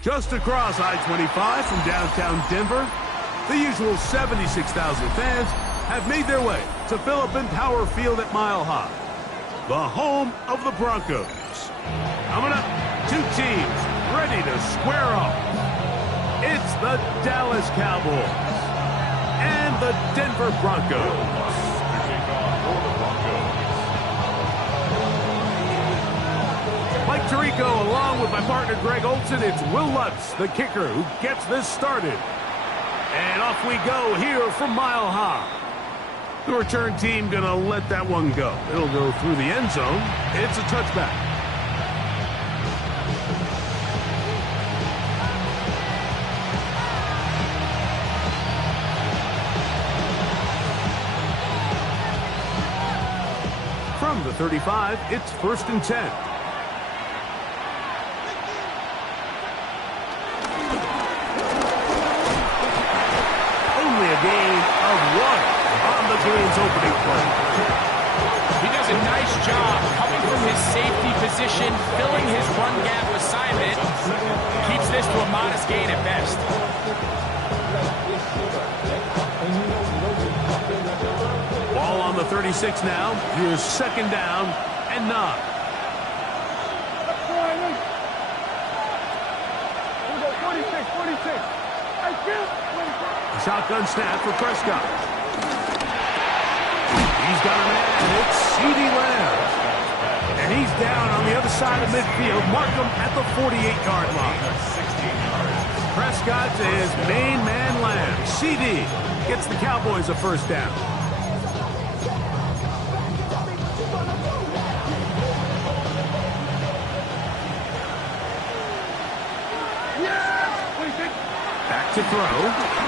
Just across I-25 from downtown Denver, the usual 76,000 fans have made their way to Philip Power Field at Mile High, the home of the Broncos. Coming up, two teams ready to square off. It's the Dallas Cowboys and the Denver Broncos. Mike Tirico, along with my partner Greg Olson, it's Will Lutz, the kicker, who gets this started. And off we go here from Mile High. The return team gonna let that one go. It'll go through the end zone. It's a touchback. From the 35, it's 1st and 10. Gain of 1 on the game's opening play. He does a nice job coming from his safety position, filling his run gap assignment. Keeps this to a modest gain at best. Ball on the 36 now. Here's 2nd down and 9. Shotgun snap for Prescott. He's got a man. It's C.D. Lamb. And he's down on the other side of midfield. Mark him at the 48-yard line. Prescott to his main man, Lamb. C.D. gets the Cowboys a 1st down. Back to throw.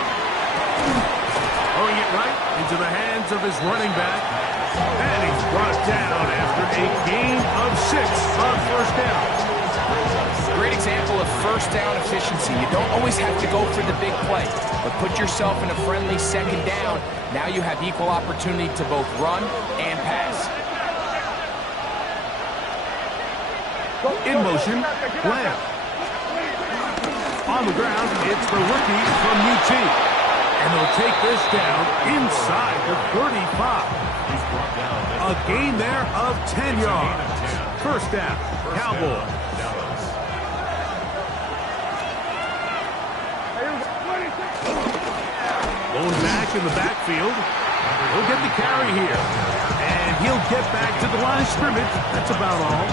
Throwing it right into the hands of his running back. And he's brought down after a gain of 6 on 1st down. Great example of 1st down efficiency. You don't always have to go for the big play, but put yourself in a friendly 2nd down. Now you have equal opportunity to both run and pass. In motion, Lamb. On the ground, it's the rookie from UT. And they'll take this down inside the 35. A gain there of 10 yards. 1st down, Cowboys. Going back in the backfield. He'll get the carry here. And he'll get back to the line of scrimmage. That's about all.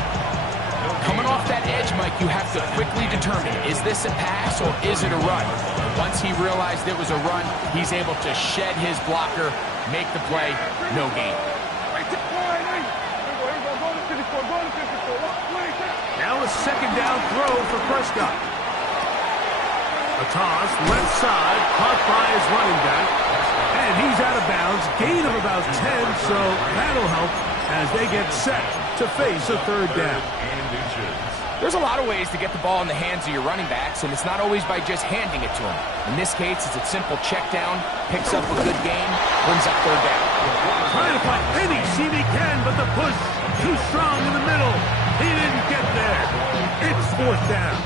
Coming off that edge, Mike, you have to quickly determine, is this a pass or is it a run? Once he realized it was a run, he's able to shed his blocker, make the play, no gain. Now a 2nd down throw for Prescott. A toss, left side, caught by his running back. And he's out of bounds, gain of about 10, so that'll help as they get set to face a 3rd down. There's a lot of ways to get the ball in the hands of your running backs, and it's not always by just handing it to them. In this case, it's a simple check down, picks up a good gain, brings up 3rd down. Trying to find any seam he can, but the push too strong in the middle. He didn't get there. It's 4th down.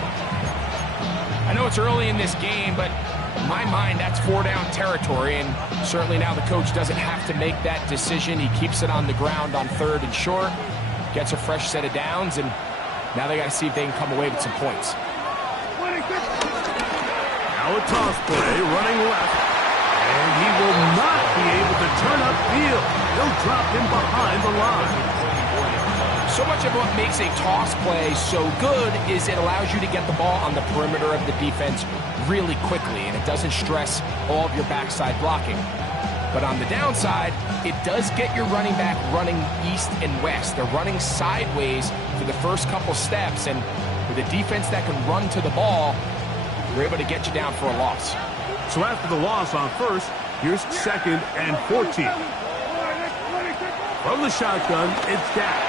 I know it's early in this game, but in my mind, that's 4-down territory, and certainly now the coach doesn't have to make that decision. He keeps it on the ground on 3rd and short, gets a fresh set of downs, and now they got to see if they can come away with some points. Now a toss play, running left. And he will not be able to turn upfield. They'll drop him behind the line. So much of what makes a toss play so good is it allows you to get the ball on the perimeter of the defense really quickly, and it doesn't stress all of your backside blocking. But on the downside, it does get your running back running east and west. They're running sideways for the first couple steps, and with a defense that can run to the ball, they're able to get you down for a loss. So after the loss on 1st, here's 2nd and 14. From the shotgun, it's Dak.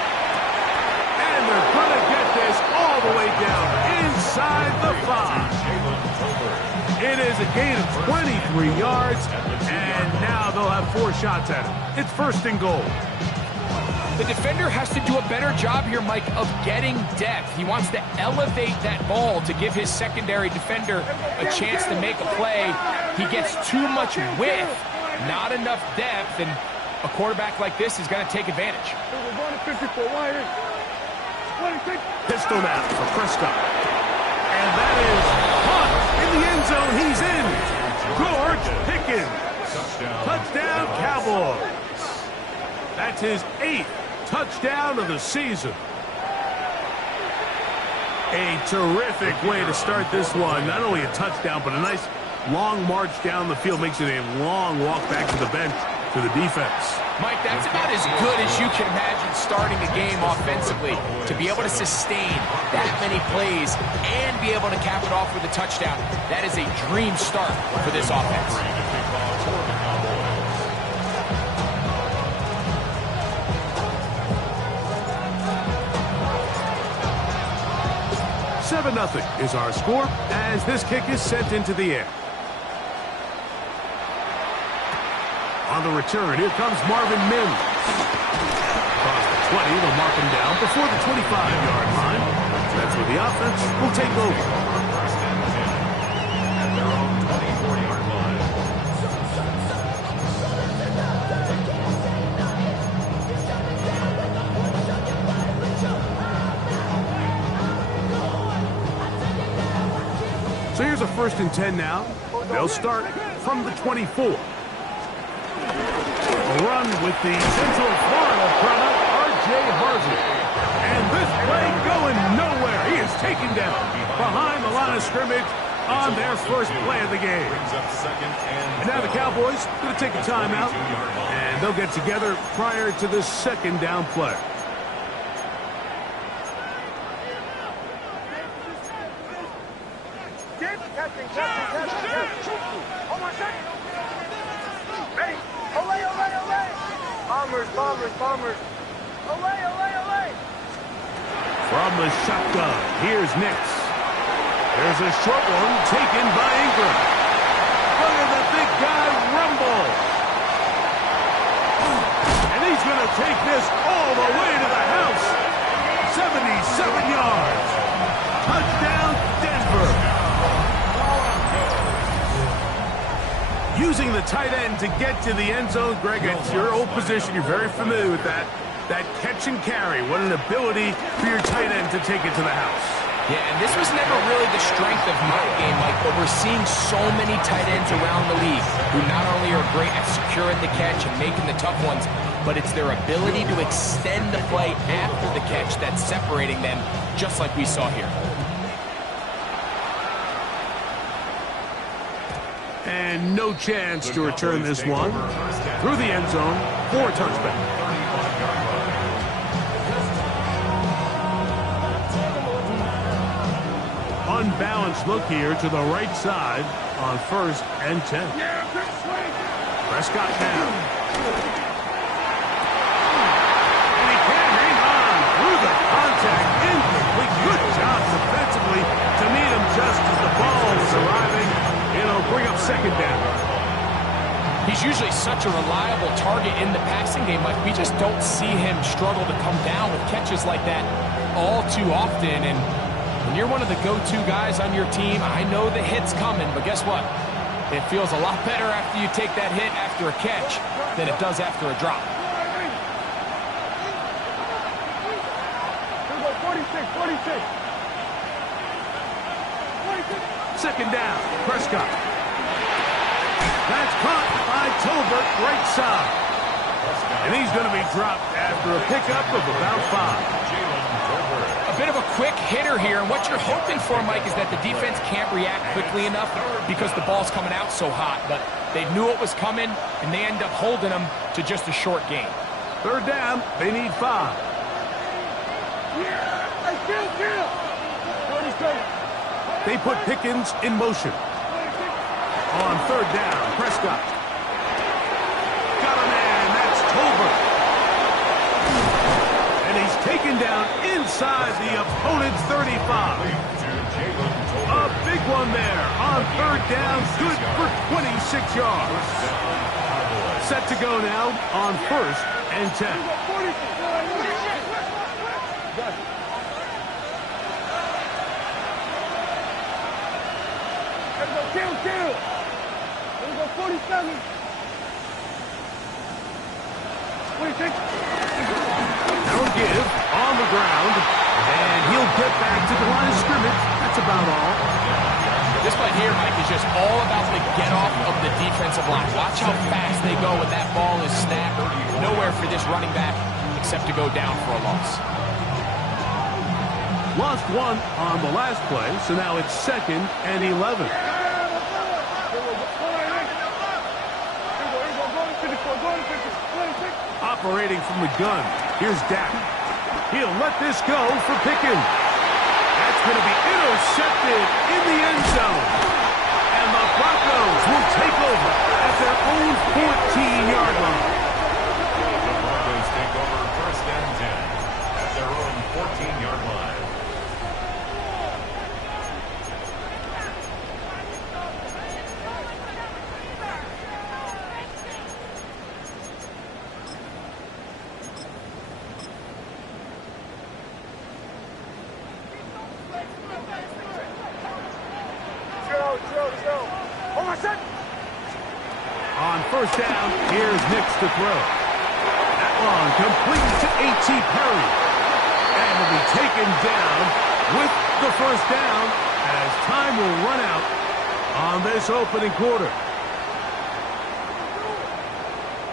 And they're going to get this all the way down inside the 5. It is a gain of 23 yards, and now they'll have 4 shots at it. It's 1st and goal. The defender has to do a better job here, Mike, of getting depth. He wants to elevate that ball to give his secondary defender a chance to make a play. He gets too much width, not enough depth, and a quarterback like this is going to take advantage. Pistol now for Prescott. And that is caught in the end zone. He's in. George Pickens. Touchdown, Cowboys. That's his 8th touchdown of the season. A terrific way to start this one. Not only a touchdown, but a nice long march down the field. Makes it a long walk back to the bench to the defense. Mike, that's about as good as you can imagine starting a game offensively. To be able to sustain that many plays and be able to cap it off with a touchdown, that is a dream start for this offense. 7-0 is our score as this kick is sent into the air. On the return, here comes Marvin Mims. Across the 20, they'll mark him down before the 25-yard line. That's where the offense will take over. So here's a 1st and 10 now. They'll start from the 24. A run with the Central Florida product, R.J. Harvey. And this play going nowhere. He is taken down behind the line of scrimmage on their first play of the game. And now the Cowboys going to take a timeout, and they'll get together prior to the 2nd down play. Bombers. Olay, olay, olay. From the shotgun, here's Nix. There's a short one taken by Ingram. Look at the big guy rumble. And he's going to take this all the way to the house. 77 yards. Touchdown, Denver. Using the tight end to get to the end zone, Greg, it's your old position. You're very familiar with that. That catch and carry. What an ability for your tight end to take it to the house. Yeah, and this was never really the strength of my game, Mike, but we're seeing so many tight ends around the league who not only are great at securing the catch and making the tough ones, but it's their ability to extend the play after the catch that's separating them, just like we saw here. And no chance to return this one through the end zone for a touchback. Unbalanced look here to the right side on 1st and 10. Prescott now. And he can't hang on through the contact. Incomplete. Good job defensively to meet him just as the ball was arriving. It'll bring up 2nd down. He's usually such a reliable target in the passing game. Like, we just don't see him struggle to come down with catches like that all too often. And when you're one of the go-to guys on your team, I know the hit's coming, but guess what? It feels a lot better after you take that hit after a catch than it does after a drop. 46. 2nd down, Prescott. That's caught by Tolbert, right side. And he's going to be dropped after a pickup of about 5. A bit of a quick hitter here, and what you're hoping for, Mike, is that the defense can't react quickly enough because the ball's coming out so hot. But they knew it was coming, and they end up holding them to just a short gain. 3rd down, they need 5. Yeah, I still kill. 47. They put Pickens in motion. On 3rd down, Prescott. Got a man, that's Tolbert. And he's taken down inside the opponent's 35. A big one there on 3rd down, good for 26 yards. Set to go now on 1st and 10. Kill. Here we go, 47. 26. Now a give on the ground, and he'll get back to the line of scrimmage. That's about all. This play here, Mike, is just all about the get-off of the defensive line. Watch how fast they go when that ball is snapped. Nowhere for this running back except to go down for a loss. Lost one on the last play, so now it's 2nd and 11. Operating from the gun, here's Dak. He'll let this go for Pickens. That's going to be intercepted in the end zone. And the Broncos will take over at their own 14-yard line. The Broncos take over 1st and 10 at their own 14-yard line. On 1st down, here's Nix to throw. That one complete to A.T. Perry. And will be taken down with the 1st down as time will run out on this opening quarter.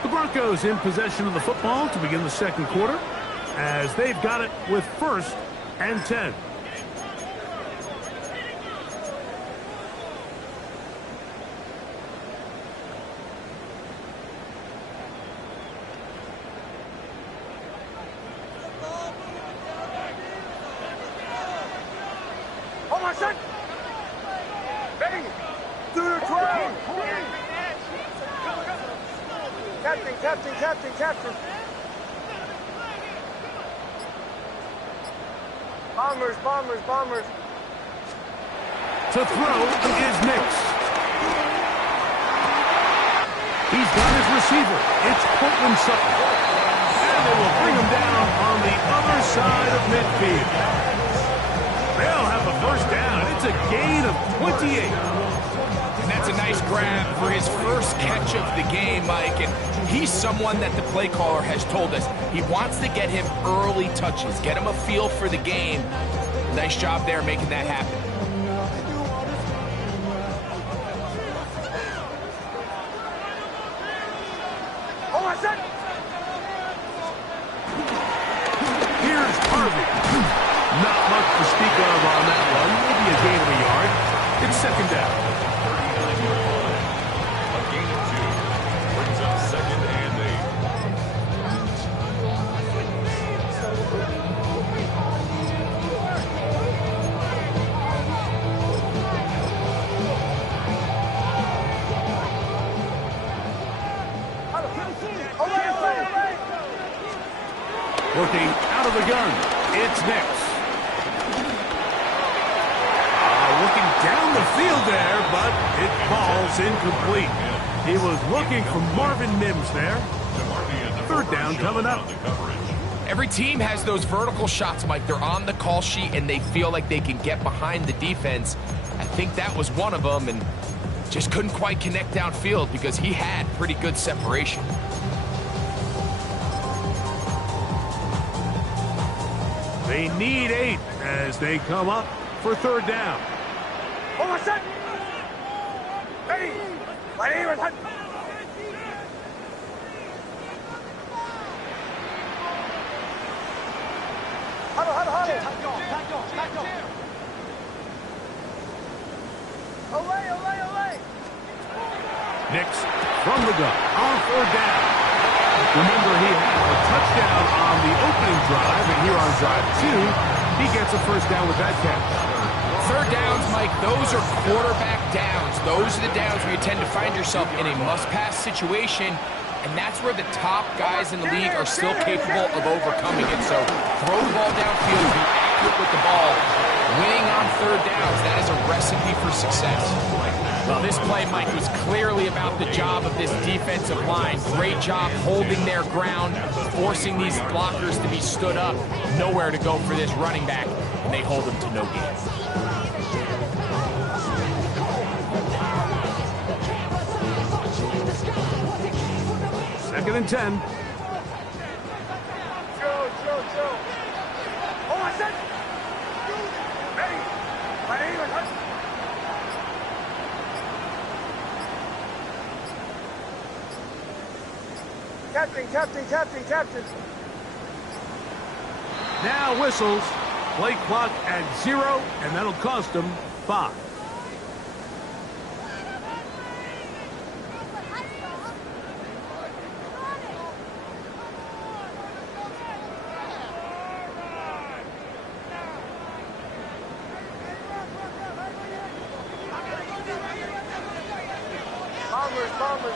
The Broncos in possession of the football to begin the 2nd quarter as they've got it with 1st and 10. Captain. Bombers. To throw is Nix. He's got his receiver. It's Cortland Sutton. And they will bring him down on the other side of midfield. They'll have the 1st down. It's a gain of 28. And that's a nice grab for his first catch of the game, Mike. And he's someone that the play caller has told us he wants to get him early touches, get him a feel for the game. Nice job there making that happen. Here's Harvey. Not much to speak of on that one. Maybe a gain of a yard. It's 2nd down. A gain of 2 brings up 2nd and 8. Working out of the gun, it's Nix. Looking down the field there, but it falls incomplete. He was looking for Marvin Mims there. 3rd down coming up. Every team has those vertical shots, Mike. They're on the call sheet, and they feel like they can get behind the defense. I think that was one of them, and just couldn't quite connect downfield because he had pretty good separation. They need 8 as they come up for 3rd down. Nix from the gun on 3rd down. Remember, he had a touchdown on the opening drive, and here on drive 2, he gets a 1st down with that catch. 3rd downs, Mike, those are quarterback downs. Those are the downs where you tend to find yourself in a must-pass situation, and that's where the top guys in the league are still capable of overcoming it. So throw the ball downfield, be accurate with the ball. Winning on third downs, that is a recipe for success. Well, this play, Mike, was clearly about the job of this defensive line. Great job holding their ground, forcing these blockers to be stood up. Nowhere to go for this running back, and they hold him to no gain. Second and 10. Captain. Now whistles. Play clock at 0, and that'll cost them 5.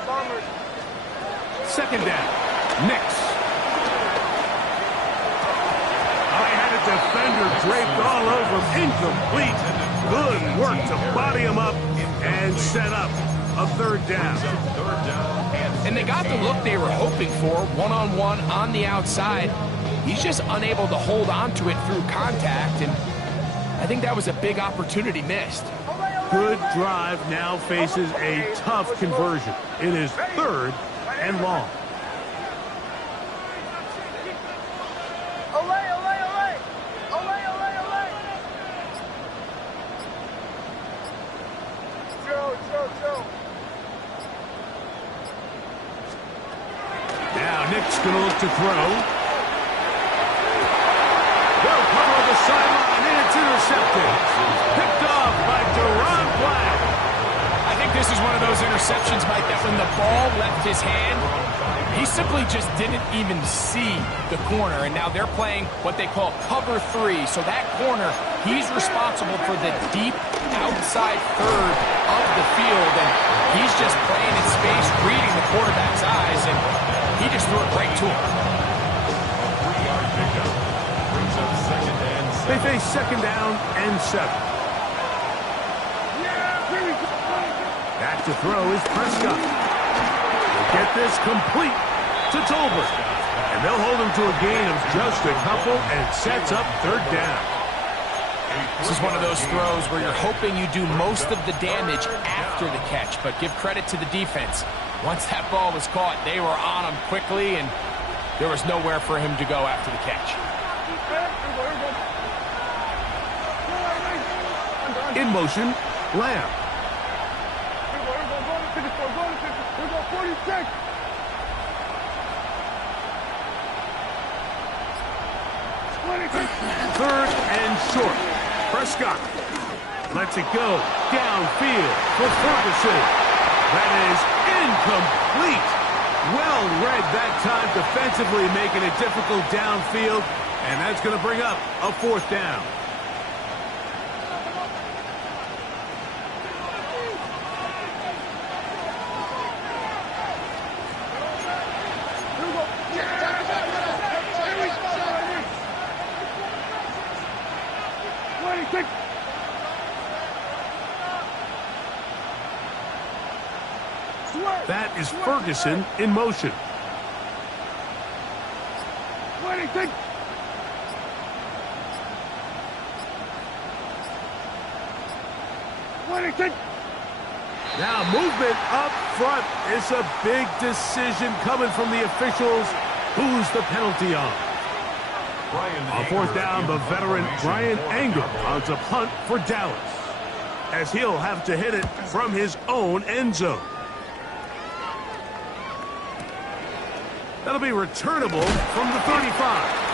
Bombers. Second down. Next. I had a defender draped all over him. Incomplete. Good work to body him up and set up a third down. And they got the look they were hoping for, one-on-one on the outside. He's just unable to hold on to it through contact, and I think that was a big opportunity missed. Good drive now faces a tough conversion. It is third and long. Now Nick's going to look to throw. Well, cover on the sideline, and it's intercepted. Picked off by Deron Black. I think this is one of those interceptions, Mike, that when the ball left his hand, he simply just didn't even see the corner, and now they're playing what they call cover 3. So that corner, he's responsible for the deep outside third of the field, and he's just playing in space, reading the quarterback's eyes, and he just threw it right to him. They face second down and 7. Back to throw is Prescott. He'll get this complete to Tolbert. And they'll hold him to a gain of just a couple and sets up third down. This is one of those throws where you're hoping you do most of the damage after the catch, but give credit to the defense. Once that ball was caught, they were on him quickly, and there was nowhere for him to go after the catch. In motion, Lamb. Third and short. Prescott lets it go downfield for Ferguson. That is incomplete. Well read that time defensively, making it difficult downfield, and that's going to bring up a fourth down. That is Ferguson in motion. Now movement up front. It's a big decision coming from the officials. Who's the penalty on? On fourth down, the veteran Brian Anger mounts a punt for Dallas, as he'll have to hit it from his own end zone. That'll be returnable from the 35.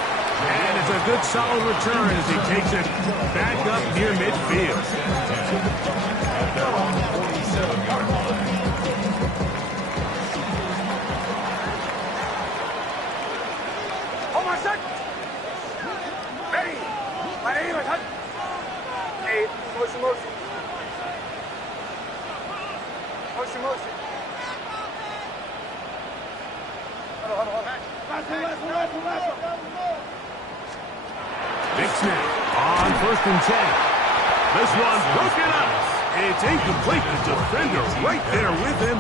And it's a good solid return as he takes it back up near midfield. Hold on a sec. Ready. Hey, motion. Motion. Big snap on 1st and 10. This one broken up. It's incomplete. The defender right there with him.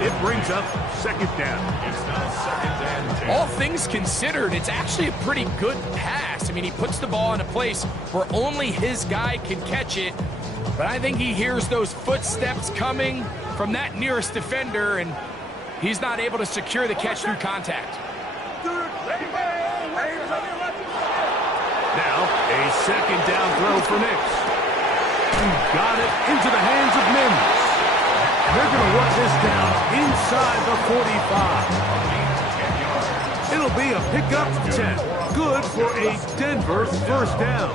It brings up second down. It's now second and 10. All things considered, it's actually a pretty good pass. I mean, he puts the ball in a place where only his guy can catch it. But I think he hears those footsteps coming from that nearest defender, and he's not able to secure the catch through contact. Now, a second down throw for Nix. Got it into the hands of Mims. They're going to work this down inside the 45. It'll be a pickup 10. Good for a Denver first down.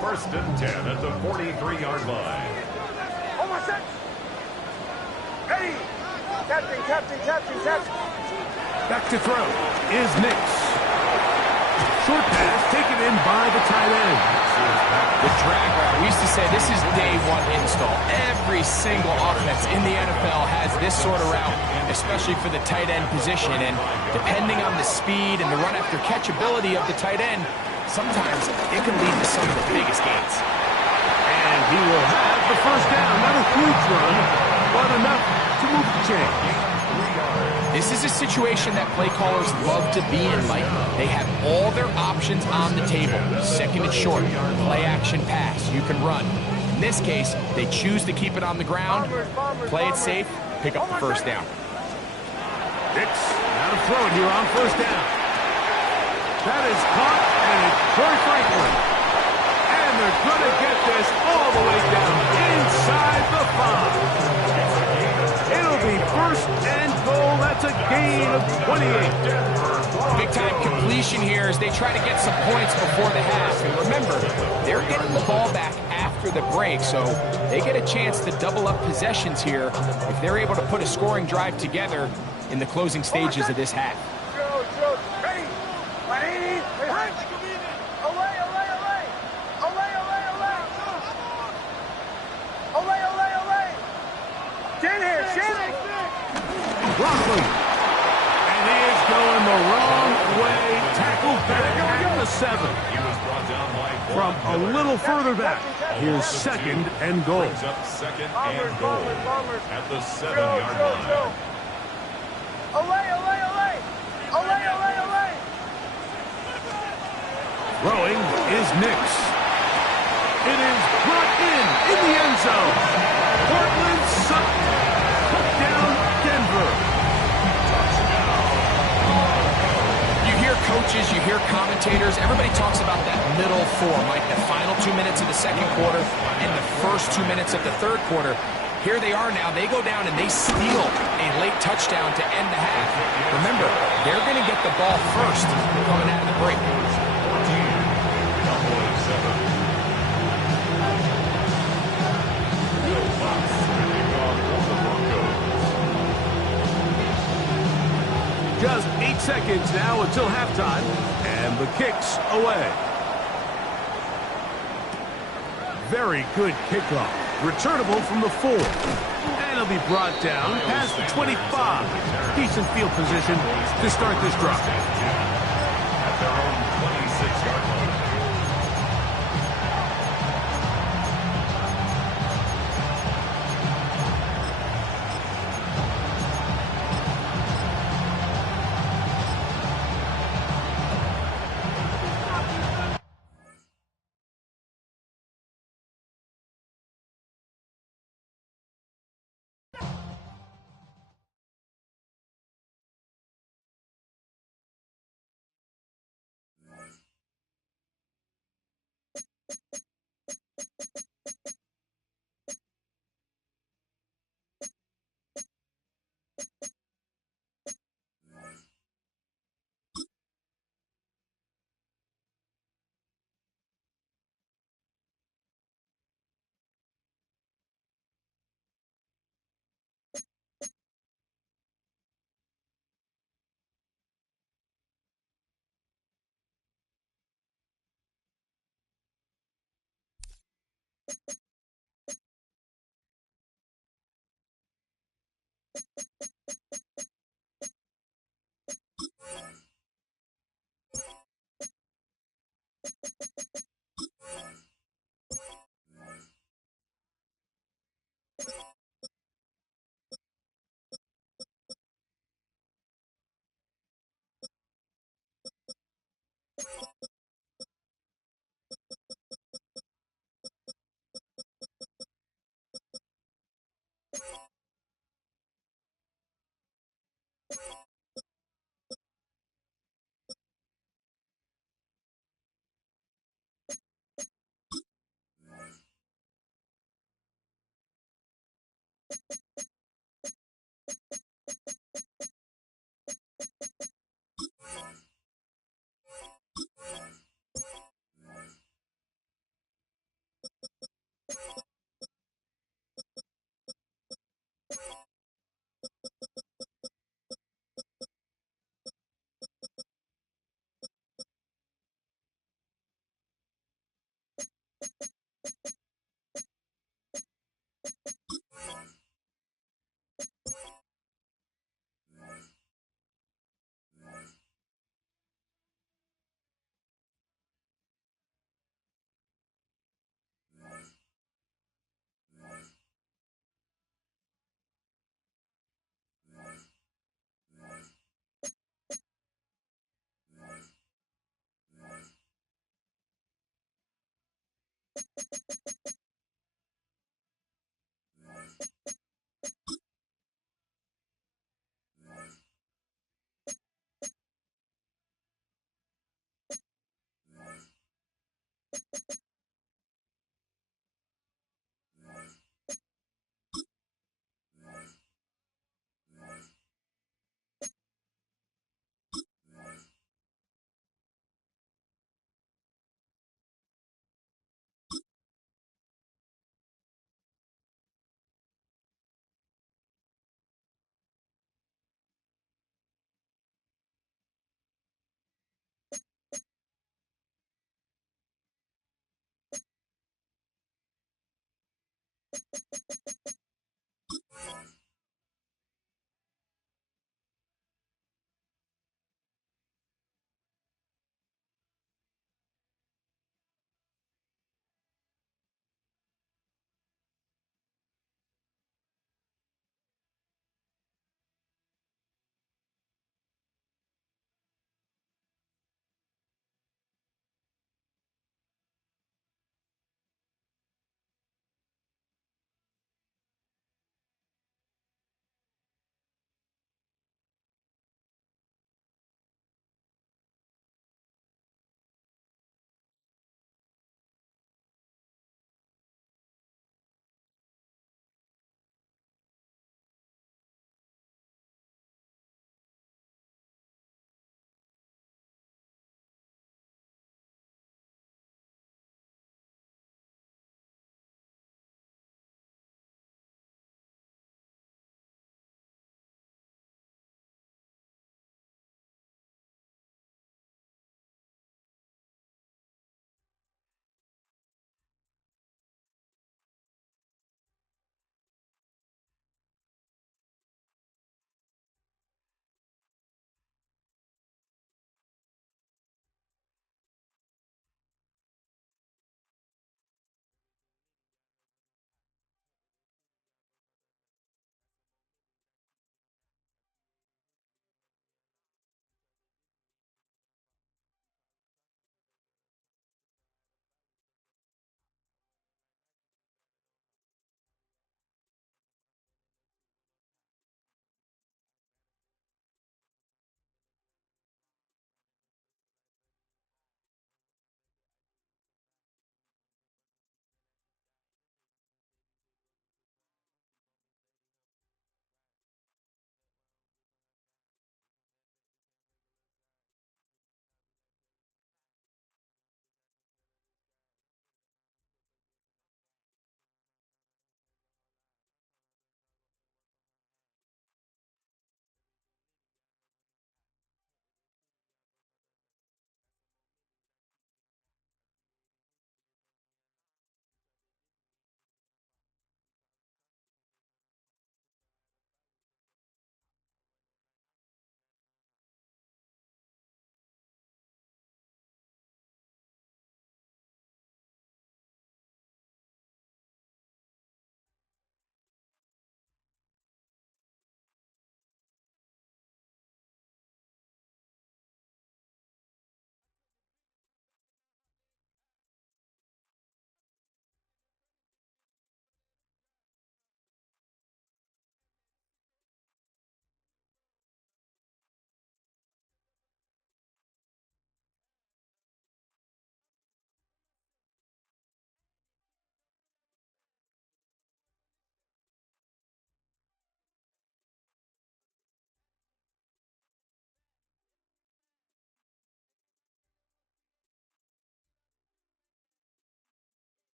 First and 10 at the 43-yard line. Ready. Captain. Back to throw is Nix. Short pass taken in by the tight end. The drag route, we used to say this is day one install. Every single offense in the NFL has this sort of route, especially for the tight end position. And depending on the speed and the run after catch ability of the tight end, sometimes it can lead to some of the biggest gains. And he will have the first down. Not a huge run, but enough to move the chains. This is a situation that play callers love to be in, Mike. They have all their options on the table. Second and short, play action pass, you can run. In this case, they choose to keep it on the ground, play it safe, pick up the first down. Nix out of throw here on first down. That is caught, and it's Troy Franklin. And they're going to get this all the way down inside the 5. It'll be first and goal. That's a gain of 28. Big-time completion here as they try to get some points before the half. And remember, they're getting the ball back after the break, so they get a chance to double up possessions here if they're able to put a scoring drive together in the closing stages of this half. Ready. Broccoli. And he is going the wrong way. Tackled back at the 7. He was brought down by From a little further back, here's second and goal. Brings up second and goal at the 7-yard line. Throwing is Nix. It is brought in the end zone. Portland Sutton. Touchdown, Denver. You hear coaches, you hear commentators, everybody talks about that middle four, like the final 2 minutes of the second quarter and the first 2 minutes of the third quarter. Here they are now. They go down and they steal a late touchdown to end the half. Remember, they're going to get the ball first coming out of the break. Cowboys 7. Will Fox kicking off for the Broncos. Just 8 seconds now until halftime, and the kick's away. Very good kickoff. Returnable from the 4. And it'll be brought down past the 25. Decent field position to start this drive. At their own 26-yard line.